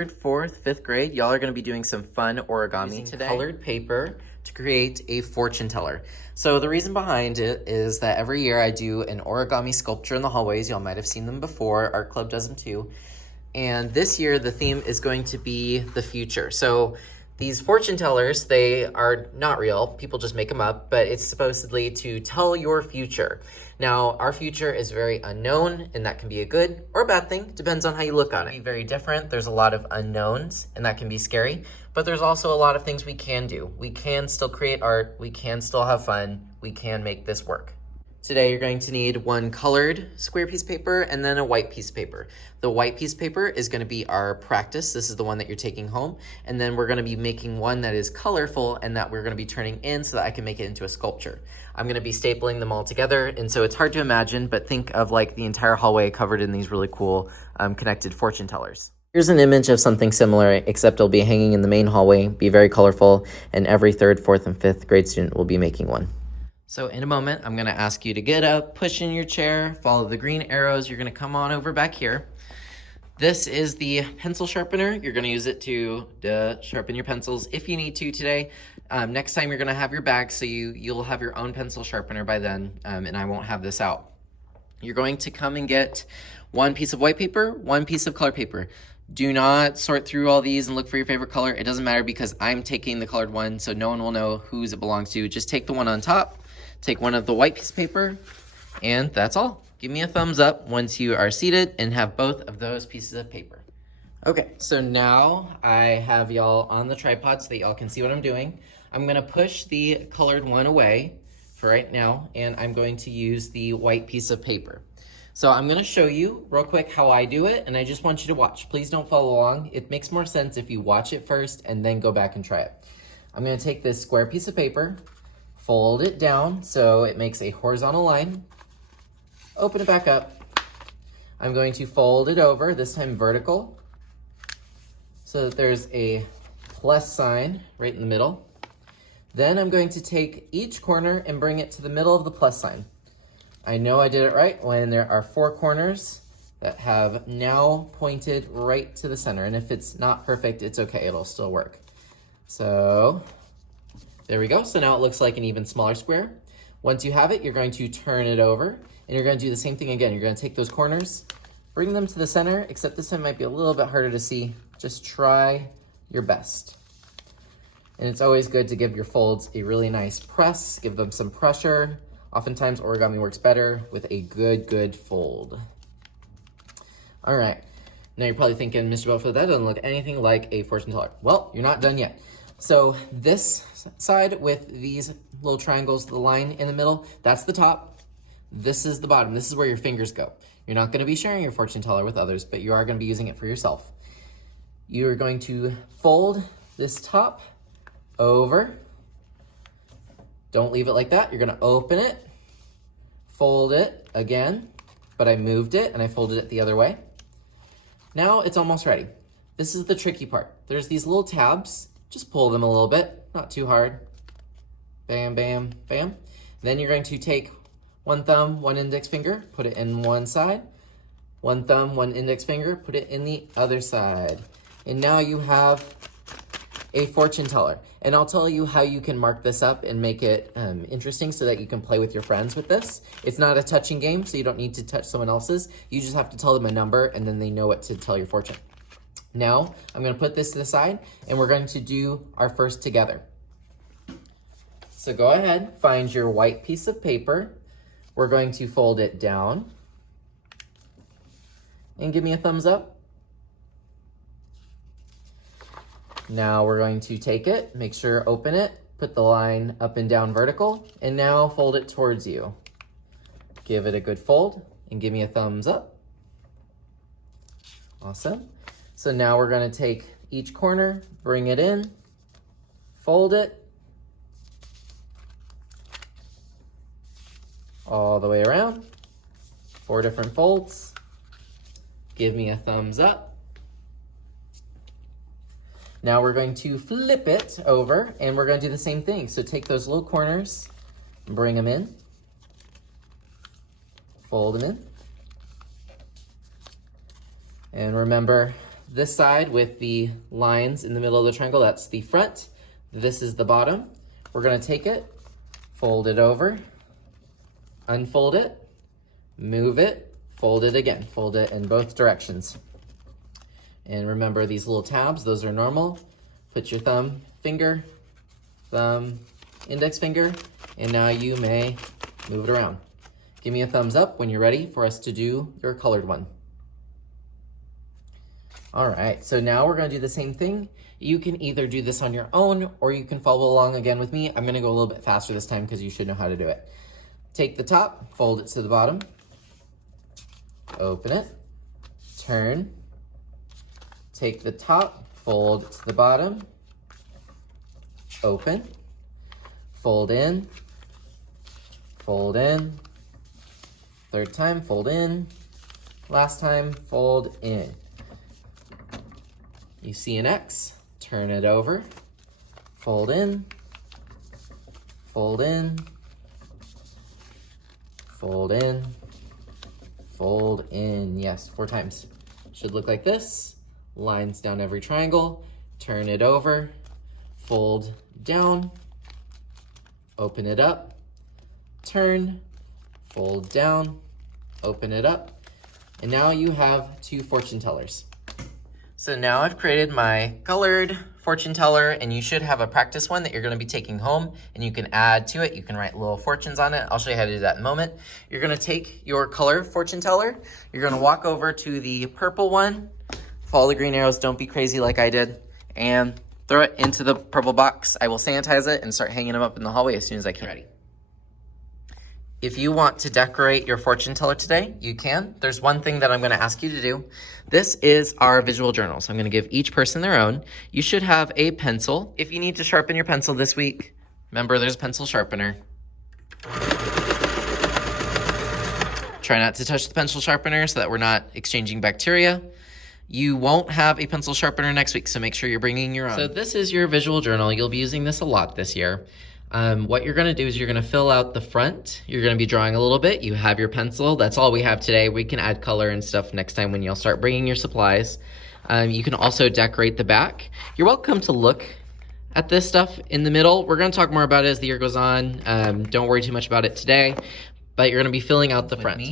Third, fourth, fifth grade, y'all are going to be doing some fun origami today. Colored paper to create a fortune teller. So the reason behind it is that every year I do an origami sculpture in the hallways. Y'all might have seen them before. Art Club does them too. And this year the theme is going to be the future. So these fortune tellers, they are not real. People just make them up, but it's supposedly to tell your future. Now, our future is very unknown, and that can be a good or a bad thing. Depends on how you look on it. It can be very different. There's a lot of unknowns, and that can be scary. But there's also a lot of things we can do. We can still create art. We can still have fun. We can make this work. Today, you're going to need one colored square piece of paper and then a white piece of paper. The white piece of paper is going to be our practice. This is the one that you're taking home. And then we're going to be making one that is colorful and that we're going to be turning in so that I can make it into a sculpture. I'm going to be stapling them all together. And so it's hard to imagine, but think of like the entire hallway covered in these really cool connected fortune tellers. Here's an image of something similar, except it'll be hanging in the main hallway, be very colorful, and every third, fourth, and fifth grade student will be making one. So in a moment, I'm gonna ask you to get up, push in your chair, follow the green arrows. You're gonna come on over back here. This is the pencil sharpener. You're gonna use it to sharpen your pencils if you need to today. Next time you're gonna have your bag, so you'll have your own pencil sharpener by then, and I won't have this out. You're going to come and get one piece of white paper, one piece of color paper. Do not sort through all these and look for your favorite color. It doesn't matter because I'm taking the colored one, so no one will know whose it belongs to. Just take the one on top. Take one of the white piece of paper, and that's all. Give me a thumbs up once you are seated and have both of those pieces of paper. Okay, so now I have y'all on the tripod so that y'all can see what I'm doing. I'm gonna push the colored one away for right now, and I'm going to use the white piece of paper. So I'm gonna show you real quick how I do it, and I just want you to watch. Please don't follow along. It makes more sense if you watch it first and then go back and try it. I'm gonna take this square piece of paper, fold it down so it makes a horizontal line, open it back up. I'm going to fold it over, this time vertical, so that there's a plus sign right in the middle. Then I'm going to take each corner and bring it to the middle of the plus sign. I know I did it right when there are 4 corners that have now pointed right to the center. And if it's not perfect, it's okay, it'll still work. So there we go. So now it looks like an even smaller square. Once you have it, you're going to turn it over and you're going to do the same thing again. You're going to take those corners, bring them to the center, except this time might be a little bit harder to see. Just try your best. And it's always good to give your folds a really nice press, give them some pressure. Oftentimes origami works better with a good fold. All right, now you're probably thinking, Mr. Belfield, that doesn't look anything like a fortune teller. Well, you're not done yet. So this side with these little triangles, the line in the middle, that's the top. This is the bottom. This is where your fingers go. You're not going to be sharing your fortune teller with others, but you are going to be using it for yourself. You're going to fold this top over. Don't leave it like that. You're going to open it, fold it again, but I moved it and I folded it the other way. Now it's almost ready. This is the tricky part. There's these little tabs. Just pull them a little bit, not too hard. Bam, bam, bam. Then you're going to take one thumb, one index finger, put it in one side. One thumb, one index finger, put it in the other side. And now you have a fortune teller. And I'll tell you how you can mark this up and make it interesting so that you can play with your friends with this. It's not a touching game, so you don't need to touch someone else's. You just have to tell them a number and then they know what to tell your fortune. Now, I'm going to put this to the side, and we're going to do our first together. So go ahead, find your white piece of paper. We're going to fold it down. And give me a thumbs up. Now we're going to take it, make sure open it, put the line up and down vertical, and now fold it towards you. Give it a good fold, and give me a thumbs up. Awesome. So now we're going to take each corner, bring it in, fold it, all the way around, 4 different folds. Give me a thumbs up. Now we're going to flip it over and we're going to do the same thing. So take those little corners, bring them in, fold them in. And remember, this side with the lines in the middle of the triangle, that's the front. This is the bottom. We're gonna take it, fold it over, unfold it, move it, fold it again. Fold it in both directions. And remember these little tabs, those are normal. Put your thumb, finger, thumb, index finger, and now you may move it around. Give me a thumbs up when you're ready for us to do your colored one. All right, so now we're gonna do the same thing. You can either do this on your own or you can follow along again with me. I'm gonna go a little bit faster this time because you should know how to do it. Take the top, fold it to the bottom, open it, turn, take the top, fold it to the bottom, open, fold in, third time, fold in, last time, fold in. You see an X, turn it over, fold in, fold in, fold in, fold in. Yes, 4 times. Should look like this. Lines down every triangle, turn it over, fold down, open it up, turn, fold down, open it up, and now you have 2 fortune tellers. So now I've created my colored fortune teller, and you should have a practice one that you're gonna be taking home, and you can add to it. You can write little fortunes on it. I'll show you how to do that in a moment. You're gonna take your color fortune teller, you're gonna walk over to the purple one, follow the green arrows, don't be crazy like I did, and throw it into the purple box. I will sanitize it and start hanging them up in the hallway as soon as I can. Ready. If you want to decorate your fortune teller today, you can. There's one thing that I'm gonna ask you to do. This is our visual journal. So I'm gonna give each person their own. You should have a pencil. If you need to sharpen your pencil this week, remember there's a pencil sharpener. Try not to touch the pencil sharpener so that we're not exchanging bacteria. You won't have a pencil sharpener next week, so make sure you're bringing your own. So this is your visual journal. You'll be using this a lot this year. What you're gonna do is you're gonna fill out the front. You're gonna be drawing a little bit. You have your pencil. That's all we have today. We can add color and stuff next time when you'll start bringing your supplies. You can also decorate the back. You're welcome to look at this stuff in the middle. We're gonna talk more about it as the year goes on. Don't worry too much about it today, but you're gonna be filling out the front.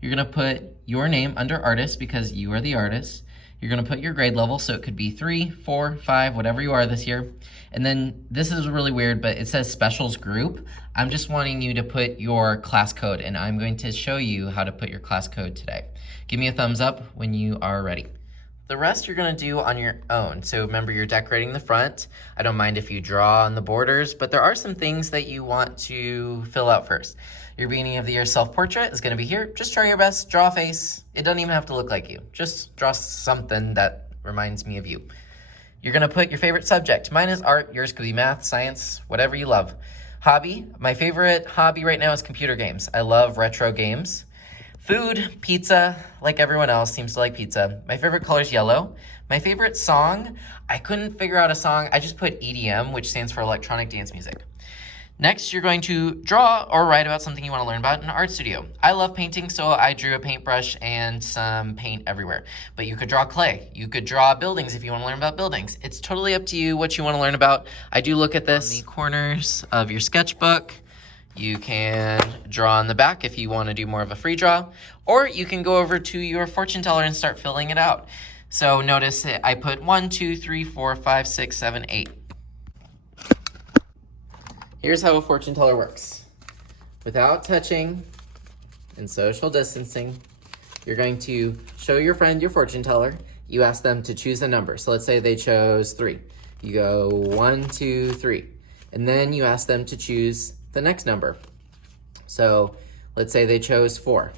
You're gonna put your name under artist because you are the artist. You're gonna put your grade level, so it could be 3, 4, 5, whatever you are this year. And then this is really weird, but it says specials group. I'm just wanting you to put your class code, and I'm going to show you how to put your class code today. Give me a thumbs up when you are ready. The rest you're gonna do on your own. So remember, you're decorating the front. I don't mind if you draw on the borders, but there are some things that you want to fill out first. Your beginning of the year self-portrait is gonna be here. Just try your best, draw a face. It doesn't even have to look like you. Just draw something that reminds me of you. You're gonna put your favorite subject. Mine is art, yours could be math, science, whatever you love. Hobby, my favorite hobby right now is computer games. I love retro games. Food, pizza, like everyone else seems to like pizza. My favorite color is yellow. My favorite song, I couldn't figure out a song. I just put EDM, which stands for electronic dance music. Next, you're going to draw or write about something you want to learn about in an art studio. I love painting, so I drew a paintbrush and some paint everywhere. But you could draw clay. You could draw buildings if you want to learn about buildings. It's totally up to you what you want to learn about. I do look at this on the corners of your sketchbook. You can draw on the back if you want to do more of a free draw, or you can go over to your fortune teller and start filling it out. So notice I put 1, 2, 3, 4, 5, 6, 7, 8. Here's how a fortune teller works. Without touching and social distancing, you're going to show your friend your fortune teller. You ask them to choose a number. So let's say they chose 3. You go 1, 2, 3. And then you ask them to choose the next number. So let's say they chose 4.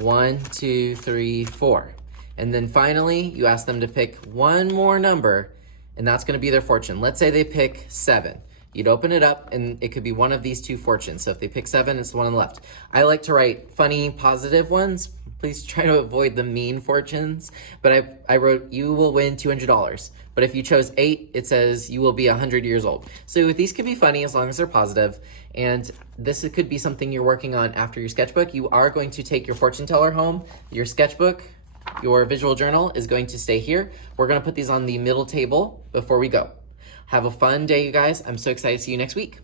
1, 2, 3, 4. And then finally, you ask them to pick one more number, and that's gonna be their fortune. Let's say they pick 7. You'd open it up, and it could be one of these 2 fortunes. So if they pick 7, it's the one on the left. I like to write funny, positive ones. Please try to avoid the mean fortunes. But I wrote, you will win $200. But if you chose 8, it says you will be 100 years old. So these could be funny as long as they're positive. And this could be something you're working on after your sketchbook. You are going to take your fortune teller home, your sketchbook, Your visual journal is going to stay here. We're gonna put these on the middle table before we go. Have a fun day, you guys. I'm so excited to see you next week.